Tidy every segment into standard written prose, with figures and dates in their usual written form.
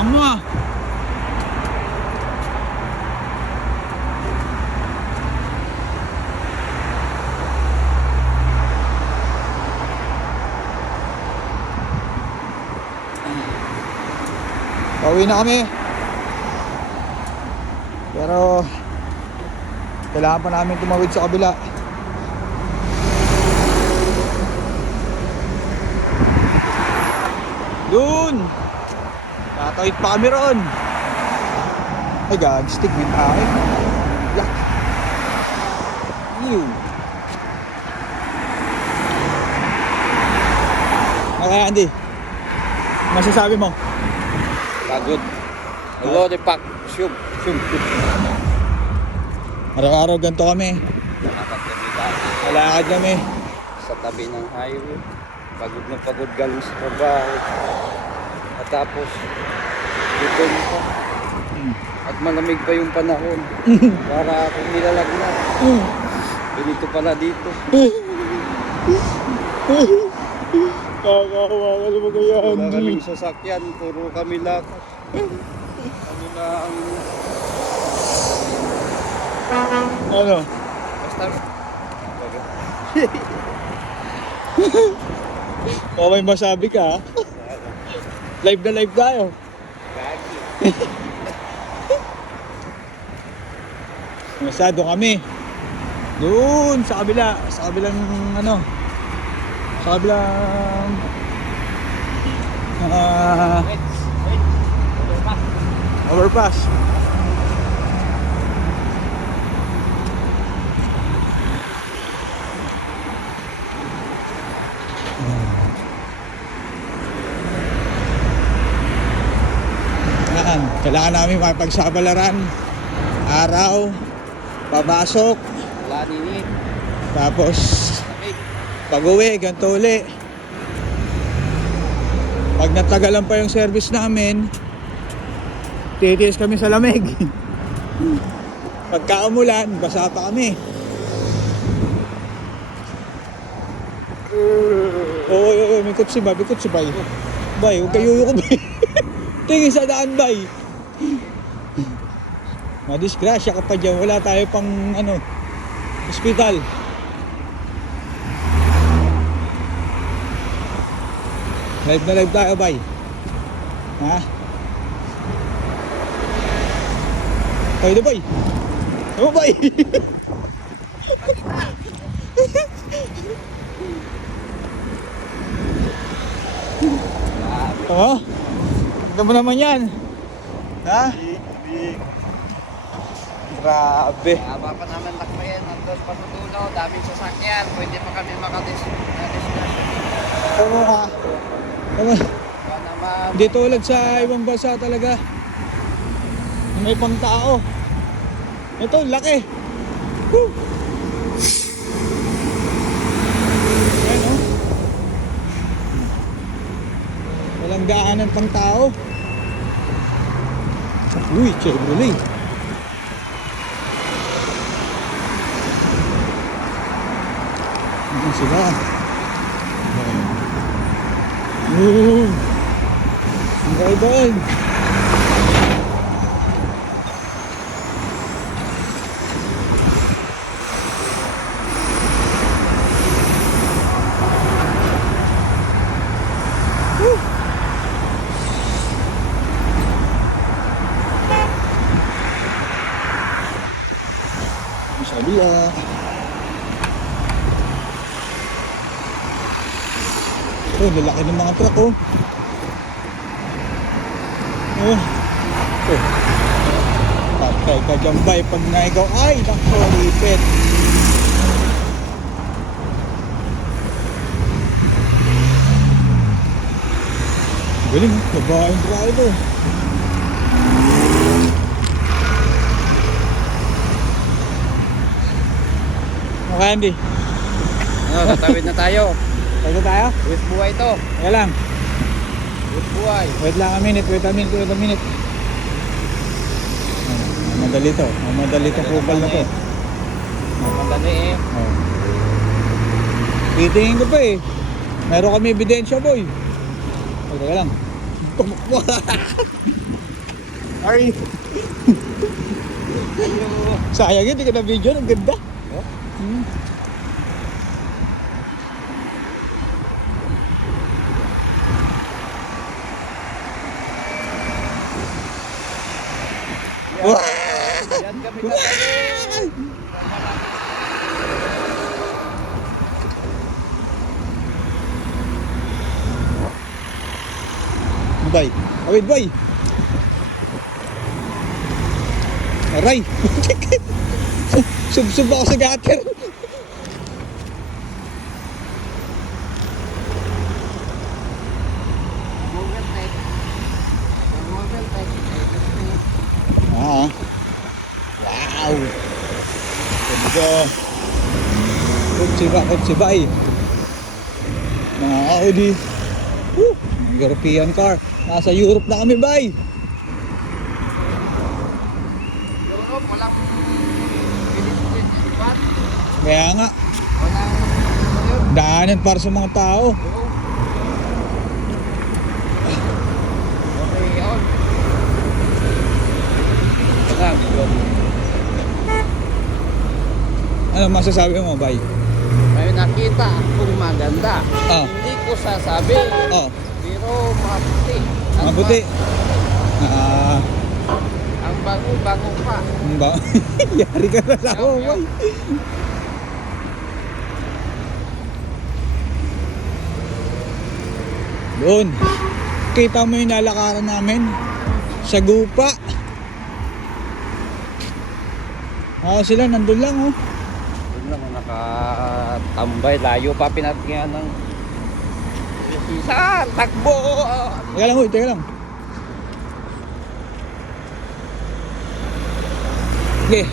Tapang mo ah. Pauwi na kami. Pero kailangan pa namin tumawid sa kabila. Yun! Tatawid pa kami ron. Ay god, stick with akin. Yak. Ew. Okay, Andy. Masasabi mo? Pagod. Hello, the pack. Shoot. Araw-araw ganito kami. Malakad kami. Sa tabi ng highway. Pagod na pagod galing sa trabaho. At tapos, dito pa. At malamig pa yung panahon. Para akong nilalagnat. Ganito pala dito. Kakawa ka naman kaya, Wala Andy. kaming sasakyan. Puro kami lakad. Kami na ang... Ano? Basta... O may masabi ka ha? Live na live tayo. Masado kami. Doon sa kabila. Sa kabilang ano. Sa kabilang overpass. Kailangan namin mapagsabalaran. Araw, papasok, Wala ninit. tapos Lamig. pag-uwi, ganito uli. Pag natagalan pa yung service namin, titiis kami sa lamig. Pagka umulan, basa pa kami. Oo, may kutsi ba? May kutsi ba? Bay, huwag kayo ko bay. Tingin sa daan bay. Madisgrasya ka pa dyan. Wala tayo pang ano, hospital. Live na live tayo bay. Ha? Tayo na bay. Ano bay? Oo? Tignan mo naman yan. Ha? Grabe. Haba pa naman lakbayan. Nandun pa sa dulo. Daming sasakyan. Pwede pa kami makadisgrasya. Oo ka. Ano? Baka naman. Hindi tulad sa ibang bansa talaga. May pang tao. Ito, laki. Woo! Ayan o. Walang daanan pang tao. Uy, Chevrolet. Ano sila? Ang gaiban. Sabi ah. Oh, lalaki ng mga truck oh. Oh. Oh. Patay ka dyan bay pag naigaw. Ay, nako, lipit. Galing, babaeng driver. Okay, Andy. Ano, tatawid na tayo. Tayo tayo? With buhay to. Kaya lang. With buhay. Wait lang a minute. Madali to. Madali to kupal na to. Madali eh. Oh. Titingin ko pa eh. Meron kami ebidensya boy. Okay lang. Tumakbo. Ay. Sayang yun, hindi ka na video. Ang ganda. Oh. Hmm. Wah! Yan kami katabi. Bay. Awit, bay. Aray. Sub-sub ako sa gutter. Ah. Wow. Ganda. Kutsi bay. Mga Audi. Woo! European car. Nasa Europe na kami, bay. Europe, walang Philippines. Kaya nga, Walang yun. daanan para sa mga tao. Okay, yun. Ano masasabi mo, bay? May nakita akong maganda. Ah. Hindi ko sasabi. Oh, Pero mabuti. At mabuti. Ah, Ang bango-bango pa. ano ba? Yari ka na sa ako, bay. Doon. Kita mo yung nalakaran namin sa Gupa. Sila nandun lang, oh. Doon lang nakatambay. Layo pa pinatingnan ng isa. Takbo! Teka lang, teka lang. Okay.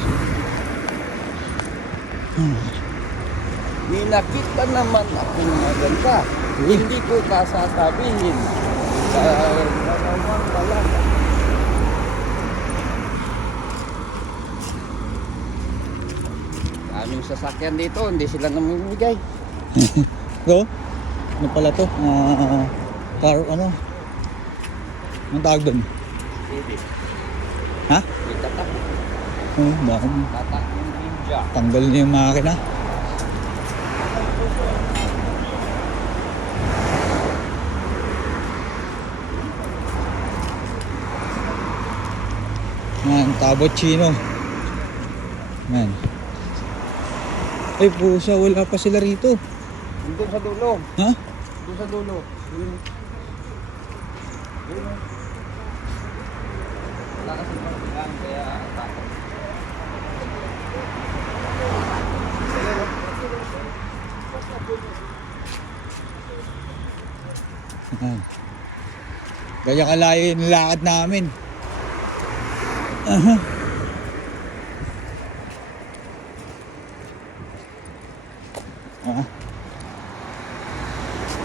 May nakita naman akong maganda. Hindi ko kasasabihin. Naman pala. Aming sasakyan dito, hindi sila namimigay. Go. Ano pala to? Car, ano? Anong tawag doon? Hindi. Ha? Itatak. Bakit? Tatak yung ninja. Tanggal niya yung makina. Yan, Tabocino. Yan. Ay, pusa, wala pa sila rito. Doon sa dulo. Ha? Doon sa dulo. Yun. Yun. Wala kasi pagkakaan kaya takot. Yan. Kaya kalayo yung lakad namin. Aha.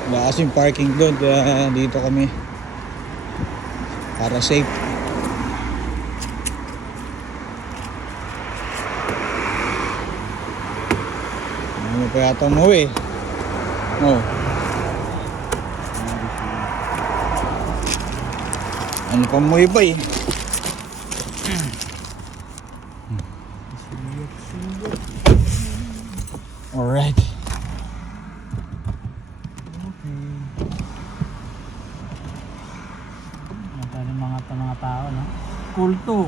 Wala kasing parking doon, kaya dito kami para safe. Ano pa yata umuwi? Oh. Ano pa umuwi ba eh? Alright. Mga tao, no? Kulto.